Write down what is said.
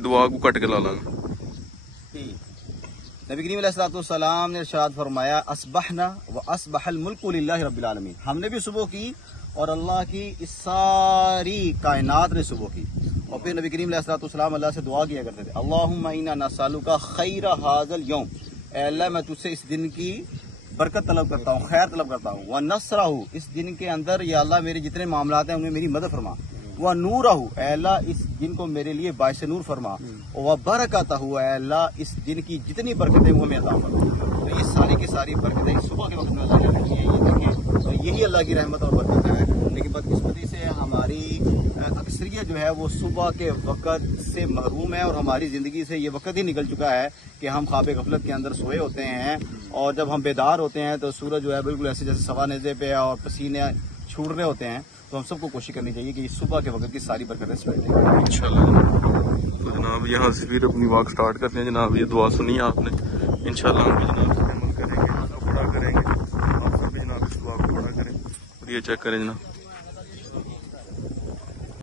دعا کو کٹ کے لا لاں. نبی کریم علیہ الصلوۃ والسلام نے ارشاد فرمایا اصبحنا واصبح الملک للہ رب العالمین. ہم نے بھی صبح کی اور اللہ کی اس ساری کائنات نے صبح کی. اور پھر نبی کریم علیہ الصلوۃ والسلام اللہ سے دعا کیا کرتے تھے اللہم انا نسألک خیر ھذا اليوم، اے اللہ میں تجھ سے اس دن کی برکت طلب کرتا ہوں، خیر طلب کرتا ہوں. ونصرہ، اس دن کے اندر یا اللہ میرے جتنے معاملات ہیں ان میں میری مدد فرما. ونورہ، اے اللہ اس دن کو میرے لیے باعث نور فرما. وبرکتہ، اے اللہ اس دن کی جتنی برکتیں وہ ہمیں عطا فرما. تو یہ ساری کی ساری برکتیں صبح کے وقت میں اللہ نے رکھی ہیں. یہ دیکھیں تو یہی اللہ کی رحمت اور برکت ہے. لیکن بدقسمتی سے ہماری اکثریت جو ہے وہ صبح کے وقت سے محروم ہے اور ہماری زندگی سے یہ وقت ہی نکل چکا ہے کہ ہم خواب غفلت کے اندر سوئے ہوتے ہیں اور جب ہم بیدار ہوتے ہیں تو سورج جو ہے بالکل ایسے جیسے سوا نیزے پہ اور پسینے چھوٹ رہے ہوتے ہیں. تو ہم سب کو کوشش کرنی چاہیے کہ صبح کے وقت کی ساری برکتیں اس پہ انشاءاللہ. تو جناب یہاں سے پھر اپنی واک سٹارٹ کرتے ہیں. جناب یہ دعا سنی آپ نے، انشاءاللہ ہم بھی جناب عمل کریں گے، پڑھا کریں گے. آپ سب بھی جناب اس دعا کو پڑھا کریں اور یہ چیک کریں جناب.